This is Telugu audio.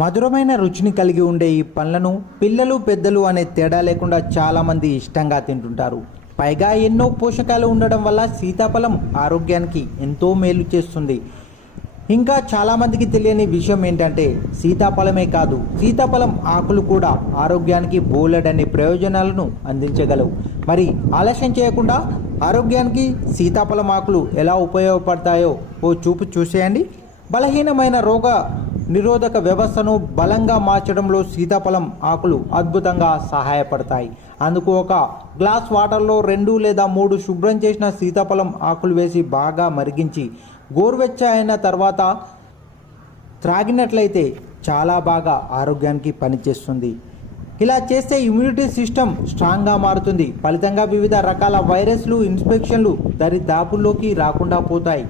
మధురమైన రుచిని కలిగి ఉండే ఈ పండ్లను పిల్లలు పెద్దలు అనే తేడా లేకుండా చాలామంది ఇష్టంగా తింటుంటారు. పైగా ఎన్నో పోషకాలు ఉండడం వల్ల సీతాఫలం ఆరోగ్యానికి ఎంతో మేలు చేస్తుంది. ఇంకా చాలామందికి తెలియని విషయం ఏంటంటే సీతాఫలమే కాదు, సీతాఫలం ఆకులు కూడా ఆరోగ్యానికి బోలెడన్ని ప్రయోజనాలను అందించగలవు. మరి ఆలస్యం చేయకుండా ఆరోగ్యానికి సీతాఫలం ఆకులు ఎలా ఉపయోగపడతాయో ఓ చూపు చూసేయండి. బలహీనమైన రోగ నిరోధక వ్యవస్థను బలంగా మార్చడంలో సీతాఫలం ఆకులు అద్భుతంగా సహాయపడతాయి. అందుకు ఒక గ్లాస్ వాటర్లో 2 లేదా 3 శుభ్రం చేసిన సీతాఫలం ఆకులు వేసి బాగా మరిగించి గోరువెచ్చ అయిన తర్వాత త్రాగినట్లయితే చాలా బాగా ఆరోగ్యానికి పనిచేస్తుంది. ఇలా చేస్తే ఇమ్యూనిటీ సిస్టమ్ స్ట్రాంగ్గా మారుతుంది. ఫలితంగా వివిధ రకాల వైరస్లు, ఇన్ఫెక్షన్లు దరిదాపుల్లోకి రాకుండా పోతాయి.